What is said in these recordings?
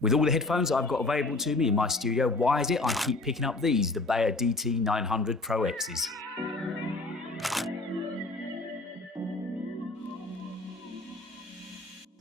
With all the headphones I've got available to me in my studio, why is it I keep picking up these, the Beyerdynamic DT 900 Pro X's?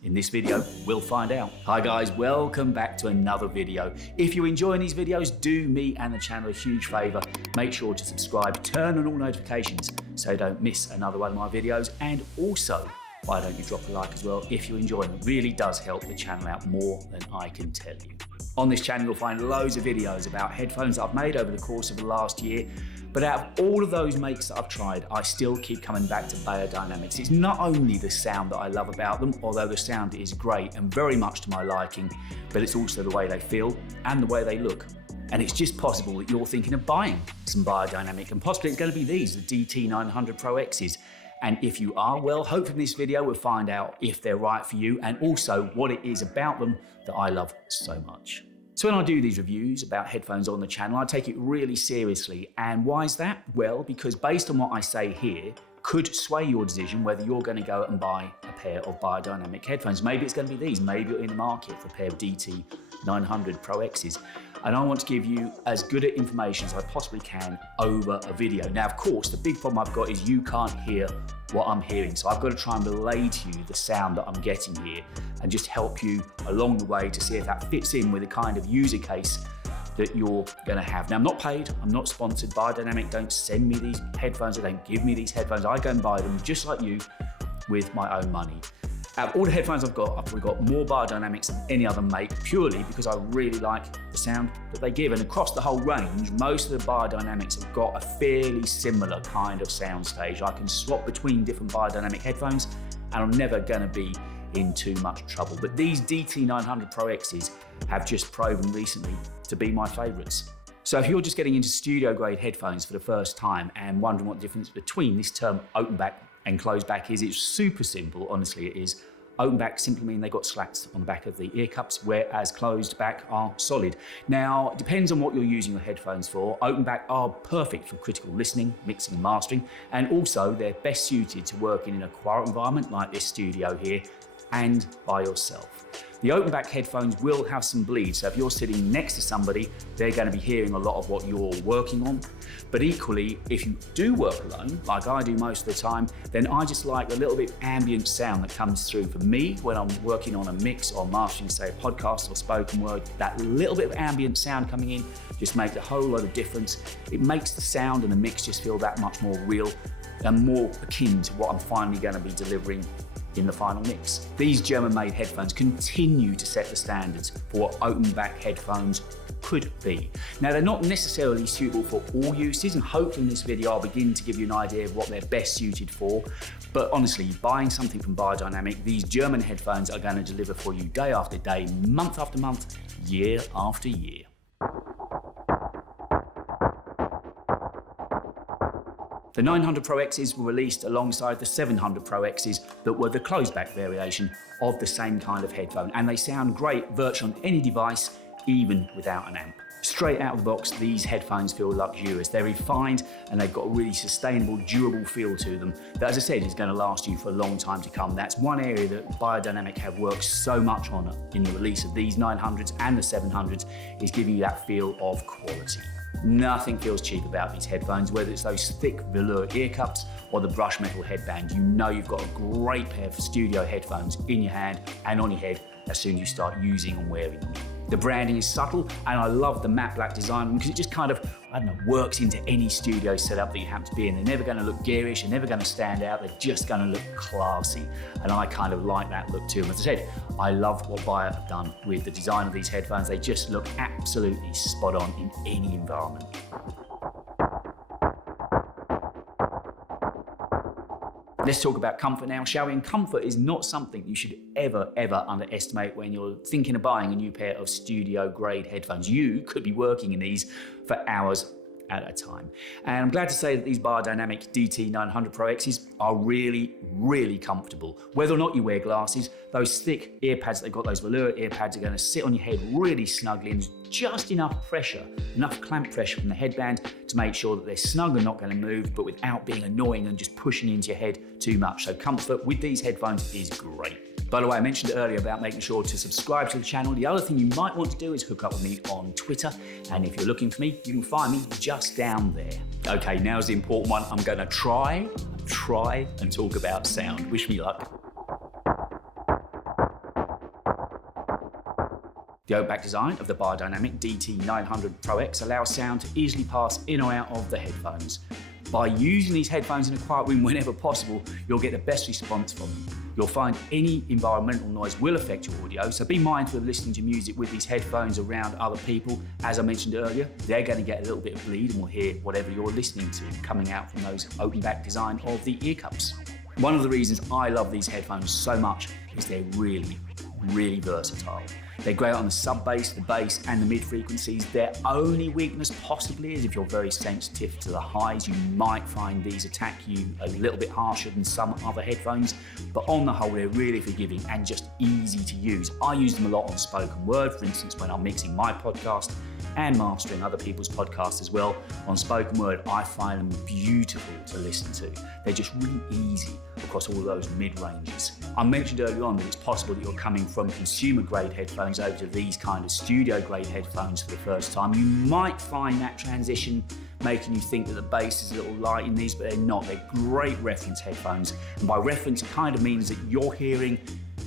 In this video, we'll find out. Hi guys, welcome back to another video. If you're enjoying these videos, do me and the channel a huge favor. Make sure to subscribe, turn on all notifications so you don't miss another one of my videos. And also, why don't you drop a like as well if you're enjoying it? It really does help the channel out more than I can tell you. On this channel, you'll find loads of videos about headphones that I've made over the course of the last year. But out of all of those makes that I've tried, I still keep coming back to Beyerdynamics. It's not only the sound that I love about them, although the sound is great and very much to my liking, but it's also the way they feel and the way they look. And it's just possible that you're thinking of buying some Beyerdynamic, and possibly it's going to be these, the DT 900 Pro X's. And if you are, well, hopefully in this video we'll find out if they're right for you and also what it is about them that I love so much. So when I do these reviews about headphones on the channel, I take it really seriously. And why is that? Well, because based on what I say here, could sway your decision whether you're going to go out and buy a pair of Beyerdynamic headphones. Maybe it's going to be these. Maybe you're in the market for a pair of DT 900 Pro X's. And I want to give you as good information as I possibly can over a video. Now, of course, the big problem I've got is you can't hear what I'm hearing. So I've got to try and relay to you the sound that I'm getting here and just help you along the way to see if that fits in with the kind of user case that you're going to have. Now, I'm not paid, I'm not sponsored. Beyerdynamic don't send me these headphones, they don't give me these headphones. I go and buy them just like you with my own money. Out of all the headphones I've probably got more Beyerdynamics than any other make, purely because I really like the sound that they give. And across the whole range, most of the Beyerdynamics have got a fairly similar kind of sound stage. I can swap between different Beyerdynamic headphones and I'm never going to be in too much trouble. But these DT 900 Pro X's have just proven recently to be my favorites. So if you're just getting into studio grade headphones for the first time and wondering what the difference between this term open back and closed back is, it's super simple, honestly it is. Open back simply mean they got slats on the back of the ear cups, whereas closed back are solid. Now, it depends on what you're using your headphones for. Open back are perfect for critical listening, mixing and mastering, and also they're best suited to working in a quiet environment like this studio here and by yourself. The open back headphones will have some bleed, so if you're sitting next to somebody, they're going to be hearing a lot of what you're working on. But equally, if you do work alone, like I do most of the time, then I just like the little bit ambient sound that comes through. For me, when I'm working on a mix or mastering, say, a podcast or spoken word, that little bit of ambient sound coming in just makes a whole lot of difference. It makes the sound and the mix just feel that much more real and more akin to what I'm finally going to be delivering in the final mix. These German-made headphones continue to set the standards for what open-back headphones could be. Now, they're not necessarily suitable for all uses, and hopefully in this video I'll begin to give you an idea of what they're best suited for. But honestly, buying something from Beyerdynamic, these German headphones are going to deliver for you day after day, month after month, year after year. The 900 Pro X's were released alongside the 700 Pro X's that were the closed-back variation of the same kind of headphone, and they sound great virtually on any device, even without an amp. Straight out of the box, these headphones feel luxurious. They're refined and they've got a really sustainable, durable feel to them that, as I said, is going to last you for a long time to come. That's one area that Beyerdynamic have worked so much on in the release of these 900s and the 700s, is giving you that feel of quality. Nothing feels cheap about these headphones, whether it's those thick velour ear cups or the brush metal headband. You know you've got a great pair of studio headphones in your hand and on your head as soon as you start using and wearing them. The branding is subtle, and I love the matte black design because it just kind of, I don't know, works into any studio setup that you happen to be in. They're never going to look garish, they're never going to stand out, they're just going to look classy. And I kind of like that look too. And as I said, I love what Beyer have done with the design of these headphones. They just look absolutely spot on in any environment. Let's talk about comfort now, shall we? And comfort is not something you should ever underestimate when you're thinking of buying a new pair of studio grade headphones. You could be working in these for hours at a time. And I'm glad to say that these Beyerdynamic DT 900 Pro X's are really comfortable. Whether or not you wear glasses, those thick ear pads, they've got those velour ear pads, are going to sit on your head really snugly, and just enough pressure, enough clamp pressure from the headband to make sure that they're snug and not going to move, but without being annoying and just pushing into your head too much. So comfort with these headphones is great. By the way, I mentioned earlier about making sure to subscribe to the channel. The other thing you might want to do is hook up with me on Twitter. And if you're looking for me, you can find me just down there. Okay, now's the important one. I'm gonna try and talk about sound. Wish me luck. The open-back design of the Beyerdynamic DT 900 Pro X allows sound to easily pass in or out of the headphones. By using these headphones in a quiet room whenever possible, you'll get the best response from them. You'll find any environmental noise will affect your audio, so be mindful of listening to music with these headphones around other people. As I mentioned earlier, they're going to get a little bit of bleed and will hear whatever you're listening to coming out from those open-back design of the ear cups. One of the reasons I love these headphones so much is they're really versatile. They're great on the sub-bass, the bass and the mid-frequencies. Their only weakness possibly is if you're very sensitive to the highs, you might find these attack you a little bit harsher than some other headphones, but on the whole, they're really forgiving and just easy to use. I use them a lot on spoken word, for instance, when I'm mixing my podcast and mastering other people's podcasts as well. On spoken word, I find them beautiful to listen to. They're just really easy across all those mid-ranges. I mentioned earlier on that it's possible that you're coming from consumer-grade headphones over to these kind of studio-grade headphones for the first time. You might find that transition making you think that the bass is a little light in these, but they're not. They're great reference headphones. And by reference, it kind of means that you're hearing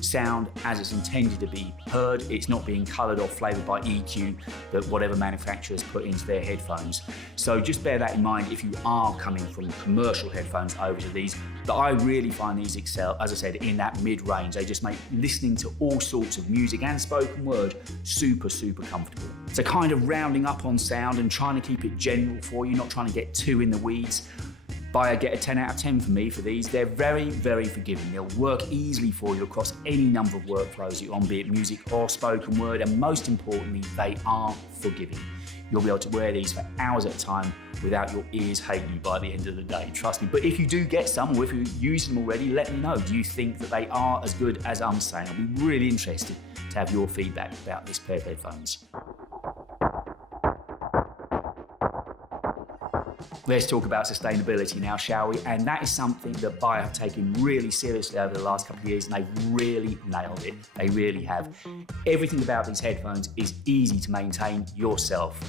sound as it's intended to be heard. It's not being coloured or flavoured by EQ that whatever manufacturers put into their headphones. So just bear that in mind if you are coming from commercial headphones over to these. But I really find these excel, as I said, in that mid-range. They just make listening to all sorts of music and spoken word super comfortable. So kind of rounding up on sound and trying to keep it general for you, not trying to get too in the weeds. Get a 10 out of 10 for me for these. They're very forgiving. They'll work easily for you across any number of workflows you're on, be it music or spoken word, and most importantly, they are forgiving. You'll be able to wear these for hours at a time without your ears hating you by the end of the day, trust me. But if you do get some, or if you use them already, let me know. Do you think that they are as good as I'm saying? I'll be really interested to have your feedback about this pair of headphones. Let's talk about sustainability now, shall we? And that is something that Beyerd have taken really seriously over the last couple of years, and they've really nailed it. They really have. Everything about these headphones is easy to maintain yourself.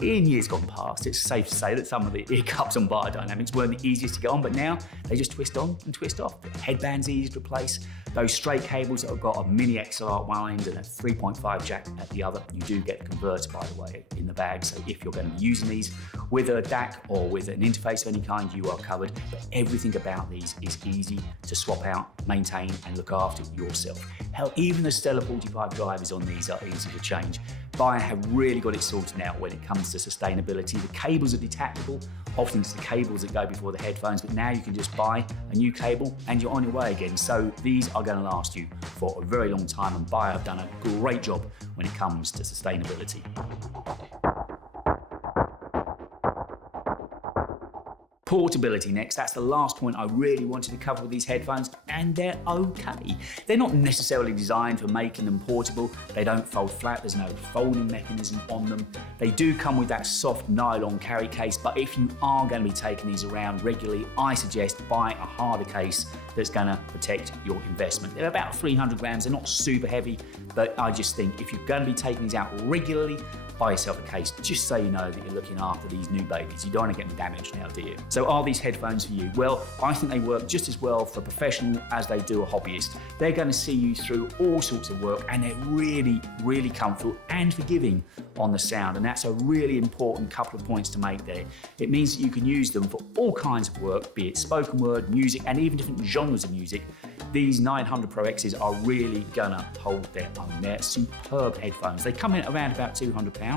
In years gone past, it's safe to say that some of the ear cups on Beyerdynamics weren't the easiest to get on, but now they just twist on and twist off. The headband's easy to replace. Those straight cables that have got a mini XLR at one end and a 3.5 jack at the other. You do get the converter, by the way, in the bag. So if you're going to be using these with a DAC or with an interface of any kind, you are covered. But everything about these is easy to swap out, maintain, and look after yourself. Hell, even the Stellar 45 drivers on these are easy to change. Beyerd have really got it sorted out when it comes to sustainability. The cables are detachable. Often it's the cables that go before the headphones, but now you can just buy a new cable and you're on your way again. So these are going to last you for a very long time, and Beyerd have done a great job when it comes to sustainability. Portability next. That's the last point I really wanted to cover with these headphones, and they're okay. They're not necessarily designed for making them portable. They don't fold flat, there's no folding mechanism on them. They do come with that soft nylon carry case, but if you are going to be taking these around regularly, I suggest buy a harder case that's going to protect your investment. They're about 300 grams, they're not super heavy, but I just think if you're going to be taking these out regularly, buy yourself a case, just so you know that you're looking after these new babies. You don't want to get them damaged now, do you? So are these headphones for you? Well, I think they work just as well for a professional as they do a hobbyist. They're going to see you through all sorts of work, and they're really comfortable and forgiving on the sound. And that's a really important couple of points to make there. It means that you can use them for all kinds of work, be it spoken word, music, and even different genres of music. These 900 Pro X's are really gonna hold their own. They're superb headphones. They come in at around about £200.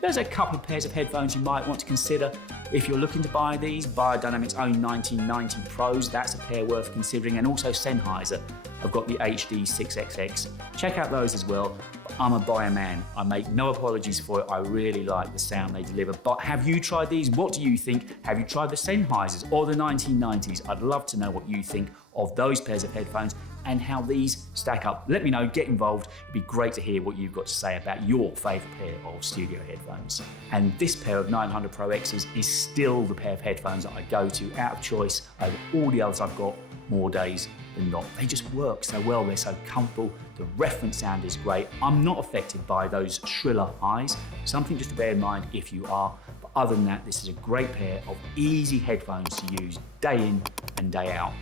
There's a couple of pairs of headphones you might want to consider if you're looking to buy these. Beyerdynamic's own 1990 Pros, that's a pair worth considering, and also Sennheiser have got the HD 6XX. Check out those as well. I'm a Beyerd man. I make no apologies for it. I really like the sound they deliver. But have you tried these? What do you think? Have you tried the Sennheisers or the 1990s? I'd love to know what you think of those pairs of headphones and how these stack up. Let me know, get involved. It'd be great to hear what you've got to say about your favorite pair of studio headphones. And this pair of 900 Pro X's is still the pair of headphones that I go to out of choice over all the others I've got more days than not. They just work so well, they're so comfortable, the reference sound is great. I'm not affected by those shriller highs, something just to bear in mind if you are. But other than that, this is a great pair of easy headphones to use day in and day out.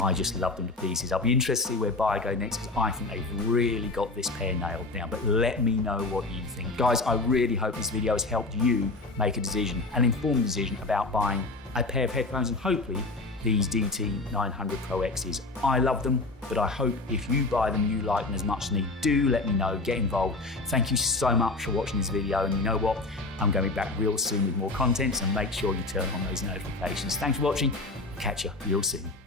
I just love them to pieces. I'll be interested to see where Beyerdynamic go next because I think they've really got this pair nailed down, but let me know what you think. Guys, I really hope this video has helped you make a decision, an informed decision about buying a pair of headphones and hopefully these DT 900 Pro X's. I love them, but I hope if you buy them, you like them as much as me. Do let me know, get involved. Thank you so much for watching this video, and you know what? I'm going to be back real soon with more content, so make sure you turn on those notifications. Thanks for watching. Catch you real soon.